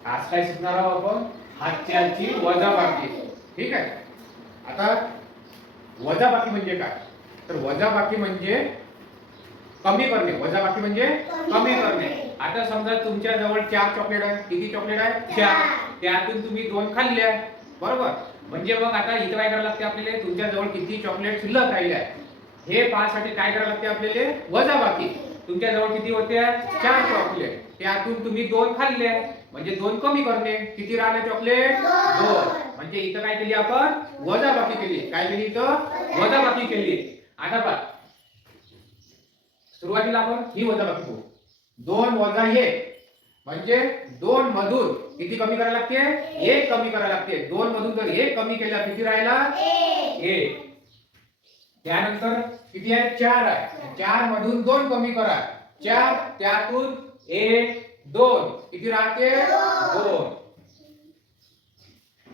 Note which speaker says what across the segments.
Speaker 1: आज काय शिकणार आहोत आपण? हातच्याची वजाबाकी. ठीक आहे? आता वजाबाकी म्हणजे काय? तर वजाबाकी म्हणजे कमी करणे. वजाबाकी म्हणजे कमी करणे. आता समजा तुमच्या जवळ चार चॉकलेट आहे किती चॉकलेट आहे चार. त्यातून तुम्ही दोन खाल्ले आहे बरोबर? म्हणजे मग आता इथं काय करायला लागते आपल्याला? तुमच्या जवळ किती चॉकलेट शिल्लक राहिले आहे हे पाहण्यासाठी काय करायला लागते आपल्याला? वजाबाकी. तुमच्या जवळ किती होते? चार चॉकलेट त्यातून तुम्ही दोन खाल्ले. म्हणजे दोन कमी करणे. किती राहिले चॉकलेट दोन. म्हणजे इथं काय केली आपण? वजाबाकी केली. काय केली इथं? वजाबाकी केली. आता पहा. सुरुवातीला आपण ही वजाबाकी करू. दोन वजा एक म्हणजे दोन मधून किती कमी करायला लागते? एक कमी करायला लागते. दोन मधून जर एक कमी केला किती राहिला? एक. त्यानंतर किती आहे? चार आहे. चार मधून दोन कमी करा. चार त्यातून एक दोन. किती राहते? दोन.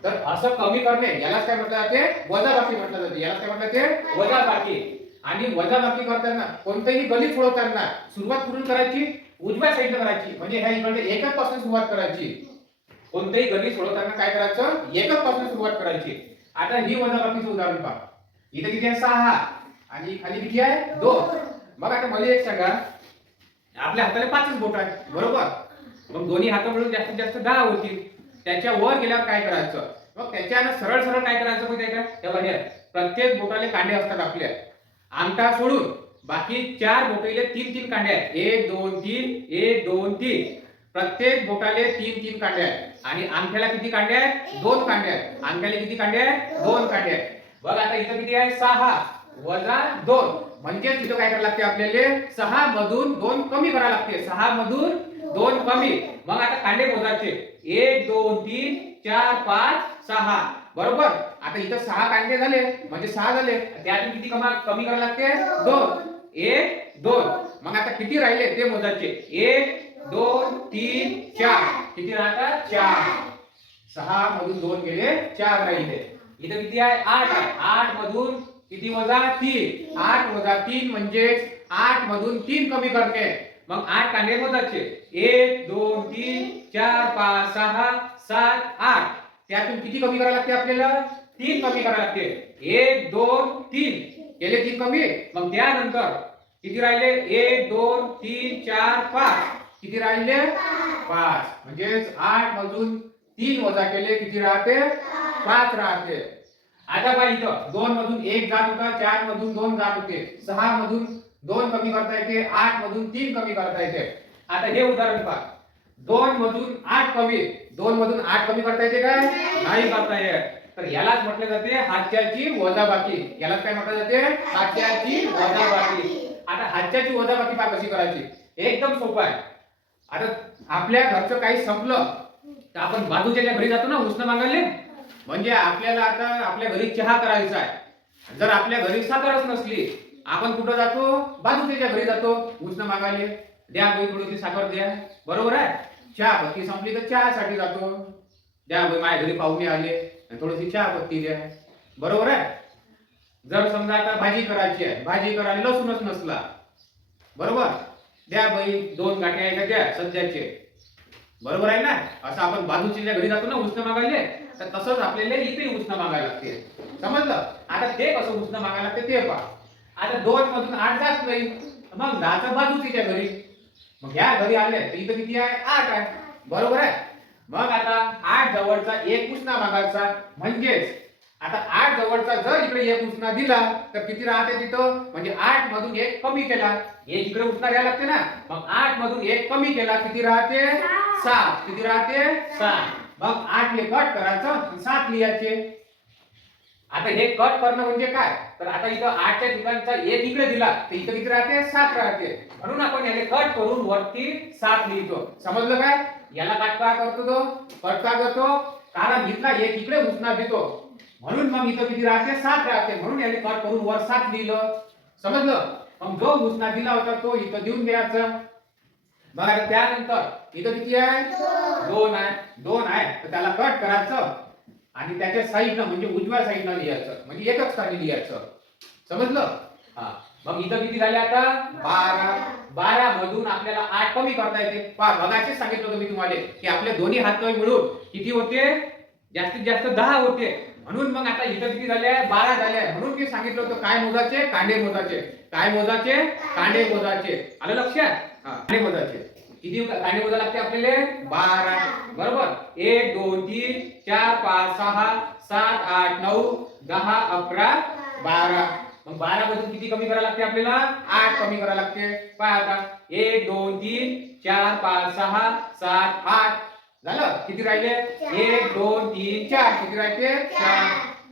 Speaker 1: तर असं कमी करणे यालाच काय म्हटलं जाते? वजाबाकी म्हटलं जाते. यालाच काय म्हटलं जाते? वजाबाकी. आणि वजाबाकी करताना कोणतंही गणित सोडवताना सुरुवात कुठून करायची? उजव्या साईडला करायची. म्हणजे ह्या इकडे एकच पासून सुरुवात करायची. कोणतेही गणित सोडवताना काय करायचं? एकच पासून सुरुवात करायची. आता ही वजाबाकीचं उदाहरण पहा. इथे किती आहे? सहा. आणि खाली किती आहे? दोन. मग आता मला एक सांगा. आपल्या हाताला पाचच बोट आहे बरोबर? मग दोन्ही हात मिळून जास्तीत जास्त दहा होतील. त्याच्या वर गेल्यावर काय करायचं? मग त्याच्यानं सरळ सरळ काय करायचं माहिती आहे का? त्या प्रत्येक बोटाले कांडे असतात आपल्या. आमटा सोडून बाकी चार बोटीले तीन तीन कांडे आहेत. एक दोन तीन एक दोन तीन. प्रत्येक बोटाले तीन तीन कांडे आहेत. आणि अंगठ्याला किती कांडे आहेत? दोन कांडे आहेत. अंगठ्याला किती कांडे आहेत? दोन कांडे आहेत. बघ आता इथं किती आहे? सहा. वजा दोन. म्हणजे तिथं काय करायला लागते आपल्याला? सहा मधून दोन कमी करायला लागते. सहा मधून दोन कमी. मग आता कांडे मोजायचे. एक दोन तीन चार पाच सहा. बरोबर? आता इथं सहा कांडे झाले. म्हणजे सहा झाले. त्यातून किती कमा कमी करायला लागते? दोन. एक दोन. मग आता किती राहिले? ते मोजायचे. एक दोन तीन चार. किती राहतात? चार. सहा मधून दोन गेले चार राहिले. इथं किती आहे? आठ आठ मधून किती वजा तीन? आठ वजा तीन म्हणजे आठ मधून तीन कमी करते. मग आठ कांदे मधाचे एक दोन तीन चार पाच सहा सात आठ. त्यातून किती कमी करायला लागते आपल्याला? तीन कमी करायला लागते. एक दोन तीन. केले तीन कमी? मग त्यानंतर किती राहिले? एक दोन तीन चार पाच. किती राहिले? पाच. म्हणजेच आठ मधून तीन वजा केले किती राहते? पाच राहते. आता पहा इथं दोन मधून एक जात होता चार मधून दोन जात होते. सहा मधून दोन कमी करता येते आठ मधून तीन कमी करता येते. आता हे उदाहरण पहा. दोन मधून आठ कमी दोन मधून आठ कमी करता येते काय? नाही. करता येत. तर यालाच म्हटले जाते हातच्याची वजाबाकी. यालाच काय म्हटलं जाते? हातच्याची वजाबाकी. आता हातच्याची वजाबाकी पहा कशी करायची. एकदम सोपं आहे. आता आपल्या घरचं काही संपलं तर आपण बाजूच्या घरी जातो ना उष्ण मागायला म्हणजे आपल्याला आता आपल्या घरी चहा करायचा आहे. जर आपल्या घरी साखरच नसली आपण कुठं जातो? बाजूच्या घरी जातो. उष्ण मागायला. द्या बाई थोडीशी साखर द्या. बरोबर आहे? चहा पत्ती संपली तर चहासाठी जातो. द्या बाई माझ्या घरी पाहुणे आले. आणि थोडीशी चहा पत्ती द्या. बरोबर आहे? जर समजा आता भाजी करायची आहे. भाजी करायला लसूणच नसला. बरोबर? द्या बाई दोन गाठ्या आहे का द्या सध्याचे बरोबर आहे ना? असं आपण बाजूच्या घरी जातो ना उष्ण मागायले? तर तसंच आपल्याला इथे उष्ण मागायला लागते. समजलं? आता ते कसं उष्ण मागायला लागते ते पहा. आता दोन मधून आठ जात नाही. मग जायचं बाजूच्या घरी. मग ह्या घरी आले तर इथं किती आहे? आठ आहे. बरोबर आहे? मग आता आठ जवळचा एक उष्णा मागायचा. म्हणजेच आता आठ जवळचा जर इकडे एक उष्णा दिला तर किती राहते तिथं? म्हणजे आठ मधून एक कमी केला. एक इकडे उष्णा घ्यायला लागते ना. मग आठ मधून एक कमी केला किती राहते? सात. किती राहते? सात. मग आठ हे कट करायचं सात लिहायचे. आता हे कट करणं म्हणजे काय? तर आता इथं आठच्या ठिकाणचा एक इकडे दिला तर इथं किती राहते? सात राहते. म्हणून आपण याने कट करून वरती सात लिहितो. समजलं काय? याला कट का करतो तो? कट का करतो? कारण इथला एक इकडे उष्णा देतो. म्हणून मग इथं किती राहते? सात राहते. म्हणून याने कट करून वर सात लिहिलं. समजलं? मग जो उष्णा दिला होता तो इथं देऊन द्यायचा. मग आता त्यानंतर इथं किती आहे? दोन आहे. दोन आहे. तर त्याला कट करायचं आणि त्याच्या साईडनं म्हणजे उजव्या साईडनं लिहायचं. म्हणजे एकच स्थानी लिहायचं. समजलं? हा. मग इथं किती झाले आता? बारा. बारा मधून आपल्याला आठ कमी करता येते. पहा मगाशीच सांगितलं होतं मी तुम्हाला की आपले दोन्ही हात मिळून किती होते? जास्तीत जास्त दहा होते. म्हणून मग आता इथं किती झाले? बारा झाले. म्हणून मी सांगितलं होतं काय मोजाचे कांडे मोजाचे काय मोजाचे कांडे मोजाचे आलं लक्षात? कांडे मोजाचे किती कांडे मोजा लागते आपल्याला? बारा. बरोबर. एक दोन तीन चार पाच सहा सात आठ नऊ दहा अकरा बारा. मग बारा मधून किती कमी करायला लागते आपल्याला? आठ कमी करायला लागते. पहा आता. एक दोन तीन चार पाच सहा सात आठ. झालं? किती राहिले? एक दोन तीन चार. किती राहिले? चार.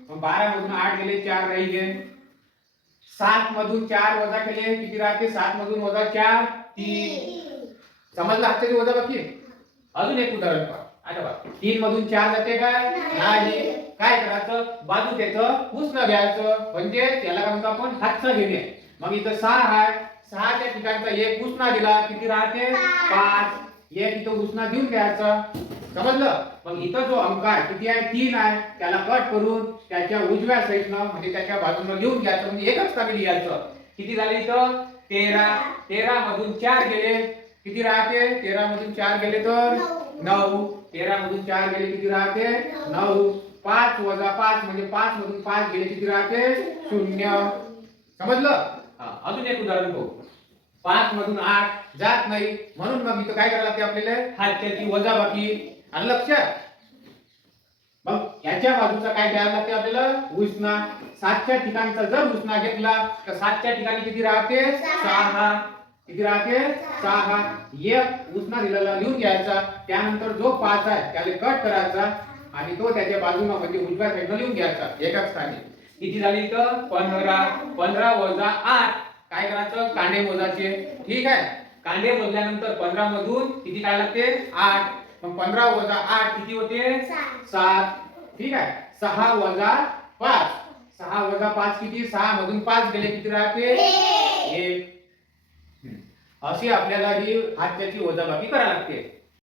Speaker 1: मग बारा मधून आठ गेले चार राहिले. सात मधून चार वजा केले किती राहते? सात मधून वजा चार तीन. समजलं हातच्या वजा बाकी अजून एक उदाहरण पहा. आता बा तीन मधून चार जाते काय? नाही काय करायचं? बाजू त्याचं उष्ण घ्यायचं. म्हणजे त्याला काय म्हणतो आपण? हातचं घेणे. मग इथं सहा आहे. सहाच्या ठिकाणचा एक उष्णा दिला. किती राहते? पाच. एक इथं उष्णा देऊन घ्यायचं. समजलं? मग इथं जो अंक आहे किती आहे? तीन आहे. त्याला कट करून त्याच्या उजव्या साईडनं म्हणजे त्याच्या बाजूनं लिहून घ्यायचं. म्हणजे एकच कमी लिहायचं. किती झाले इथं? तेरा. तेरा मधून चार गेले. किती राहते? तेरा मधून चार गेले तर? नऊ. तेरा मधून चार गेले किती राहते? नऊ. पाच वजा पाच म्हणजे पाच मधून पाच गेले किती राहते? शून्य. समजलं? अजून एक उदाहरण पाहू पाच मधून आठ जात नाही. म्हणून मग इथं काय करायला लागते आपल्याला? हातच्याची वजा बाकी आणि लक्षात. मग याच्या बाजूचा काय घ्यायला लागते आपल्याला? उष्णा. सातच्या ठिकाणचा जर उष्णा घेतला तर सातच्या ठिकाणी किती राहते? सहा. किती राहते? सहा. एक उष्णा दिलेला लिहून घ्यायचा. त्यानंतर जो पाच आहे त्याला कट करायचा. आणि तो त्याच्या बाजूला म्हणजे उजव्या साईडला लिहून घ्यायचा. एकाच स्थानी. किती झाली तर पंधरा. पंधरा वजा आठ. काय करायचं? कांडे मोजायचे. ठीक आहे? कांडे मोजल्यानंतर पंधरा मधून किती काय लागते? आठ. मग पंधरा वजा आठ किती होते? सात. ठीक आहे? सहा वजा पाच. सहा वजा पाच किती? सहा मधून पाच गेले किती राहते? एक. अशी आपल्याला ही हातच्याची वजाबाकी करावी लागते.